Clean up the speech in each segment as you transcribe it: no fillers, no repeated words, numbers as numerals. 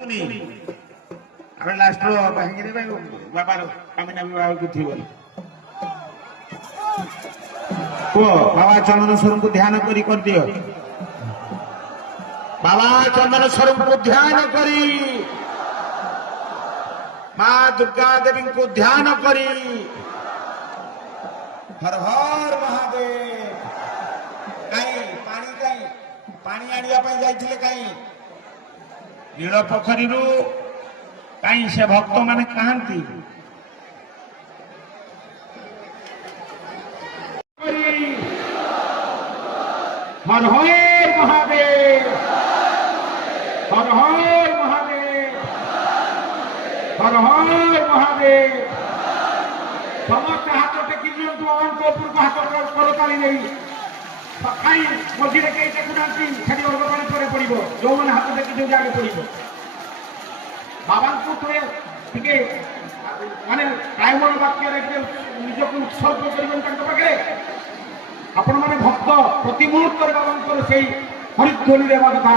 ଆମେ ଲାଷ୍ଟ ଭାଙ୍ଗିରେ ବାବାର କାମିନା ବିବାହକୁ ଥିବ କୁହ ବାବା ଚନ୍ଦନେଶ୍ୱରଙ୍କୁ ଧ୍ୟାନ କରି କରିଦିଅ। ବାବା ଚନ୍ଦନେଶ୍ୱରଙ୍କୁ ଧ୍ୟାନ କରି ମା ଦୁର୍ଗା ଦେବୀଙ୍କୁ ଧ୍ୟାନ କରି ହର ହର ମହାଦେବ। ପାଣି ଆଣିବା ପାଇଁ ଯାଇଥିଲେ କାହିଁ ନୀଳ ପୋଖରୀରୁ କାହିଁ ସେ ଭକ୍ତ ମାନେ କାହାନ୍ତି ହର ହର ମହାଦେବ ହର ହର ମହାଦେବ ହର ହର ମହାଦେବ। ସମସ୍ତେ ହାତ ଟେକି ଦିଅନ୍ତୁ ଅଙ୍କ ଉପରକୁ ହାତ କରତାଳି ନେଇ କାହିଁ ମଝିରେ କେହି ଟେକୁନାହାନ୍ତି ସେଠି ଅର୍ଘ ପାଣି ପରେ ପଡିବ ଯୋଉମାନେ ହାତ ଟେକି ଯୋଉ ଜାଗାରେ ପଡିବ ବାବାଙ୍କୁ ଟିକେ ମାନେ କାୟମନ ବାକ୍ୟରେ ଟିକେ ନିଜକୁ ଉତ୍ସର୍ଗ କରିବେନି ତାଙ୍କ ପାଖରେ। ଆପଣ ମାନେ ଭକ୍ତ ପ୍ରତି ମୁହୂର୍ତ୍ତରେ ବାବାଙ୍କର ସେଇ ହରିଧ୍ୱନି ଦେବା କଥା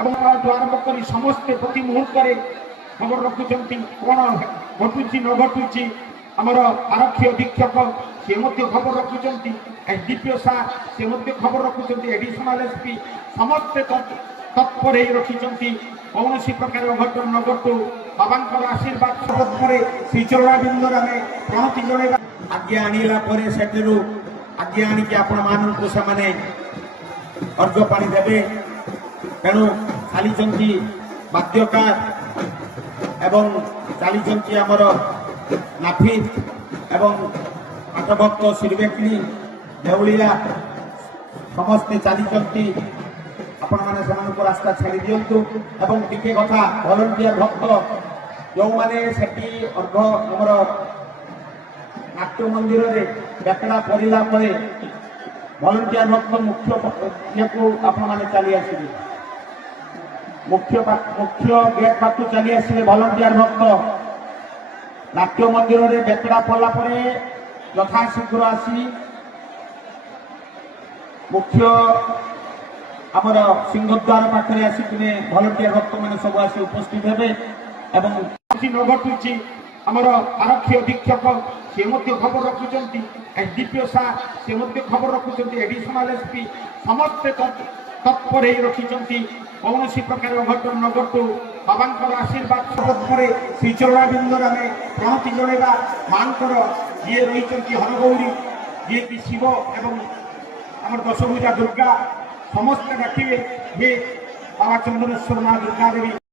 ଏବଂ ଆରମ୍ଭ କରି ସମସ୍ତେ ପ୍ରତି ମୁହୂର୍ତ୍ତରେ ଖବର ରଖୁଛନ୍ତି କଣ ଘଟୁଛି ନ ଘଟୁଛି। ଆମର ଆରକ୍ଷୀ ଅଧୀକ୍ଷକ ସେ ମଧ୍ୟ ଖବର ରଖୁଛନ୍ତି, ଏସଡିପିଓ ସାର୍ ସେ ମଧ୍ୟ ଖବର ରଖୁଛନ୍ତି, ଏଡିସନାଲ ଏସପି ସମସ୍ତେ ତତ୍ପର ହେଇ ରଖିଛନ୍ତି କୌଣସି ପ୍ରକାର ଅଘଟନ ନ ଘଟୁ। ବାବାଙ୍କର ଆଶୀର୍ବାଦ ପରେ ଶ୍ରୀଚରଣାବିନ୍ଦରେ ଆମେ ପ୍ରଣତି ଜଣାଇବା। ଆଜ୍ଞା ଆଣିଲା ପରେ ସେଠାରୁ ଆଜ୍ଞା ଆଣିକି ଆପଣ ମାନଙ୍କୁ ସେମାନେ ଅର୍ଘ ପାଣି ଦେବେ। ତେଣୁ ଚାଲିଛନ୍ତି ବାଦ୍ୟକାର ଏବଂ ଚାଲିଛନ୍ତି ଆମର ନାଫିଦ ଏବଂ ଆଠଭକ୍ତ ଶ୍ରୀବେକିନୀ ଦେଉଳିଆ ସମସ୍ତେ ଚାଲିଛନ୍ତି। ଆପଣମାନେ ସେମାନଙ୍କୁ ରାସ୍ତା ଛାଡ଼ି ଦିଅନ୍ତୁ ଏବଂ ଟିକେ କଥା ଭଲଣ୍ଟିୟର ଭକ୍ତ ଯେଉଁମାନେ ସେଠି ଅର୍ଘ ଆମର ନାଟ୍ୟ ମନ୍ଦିରରେ ଯାତ୍ରା ପଡ଼ିଲା ପରେ ଭଲଣ୍ଟିୟର ଭକ୍ତ ମୁଖ୍ୟ ଇଏକୁ ଆପଣମାନେ ଚାଲି ଆସିବେ, ମୁଖ୍ୟ ଗେଟ୍ ପାଖକୁ ଚାଲି ଆସିବେ। ଭଲଣ୍ଟିୟର ଭକ୍ତ ନାଟ୍ୟ ମନ୍ଦିରରେ ବେତଡ଼ା ପଡ଼ିଲା ପରେ ଯଥାଶୀଘ୍ର ଆସି ମୁଖ୍ୟ ଆମର ସିଂହଦ୍ୱାର ପାଖରେ ଆସିକିନେ ଭଲଣ୍ଟିୟର ଭକ୍ତ ମାନେ ସବୁ ଆସି ଉପସ୍ଥିତ ହେବେ ଏବଂ ନ ଘଟୁଛି ଆମର ଆରକ୍ଷୀ ଅଧୀକ୍ଷକ ସେ ମଧ୍ୟ ଖବର ରଖୁଛନ୍ତି, ଏସଡିପିଓ ସାର୍ ସେ ମଧ୍ୟ ଖବର ରଖୁଛନ୍ତି, ଏଡିସନାଲ ଏସପି ସମସ୍ତେ ତତ୍ପର ହେଇ ରଖିଛନ୍ତି କୌଣସି ପ୍ରକାର ଅଘଟନ ନ ଘଟୁ। ବାବାଙ୍କର ଆଶୀର୍ବାଦ ପରେ ଶ୍ରୀଚରଣାବିନ୍ଦରେ ଆମେ ପ୍ରଣତି ଜଣାଇବା। ମାଙ୍କର ଯିଏ ରହିଛନ୍ତି ହରଗୌରୀ ଯିଏକି ଶିବ ଏବଂ ଆମର ଦଶଭୁଜା ଦୁର୍ଗା ସମସ୍ତେ ଡାକିବେ ହେ ବାବା ଚନ୍ଦନେଶ୍ୱର ମା ଦୁର୍ଗା ଦେବୀ।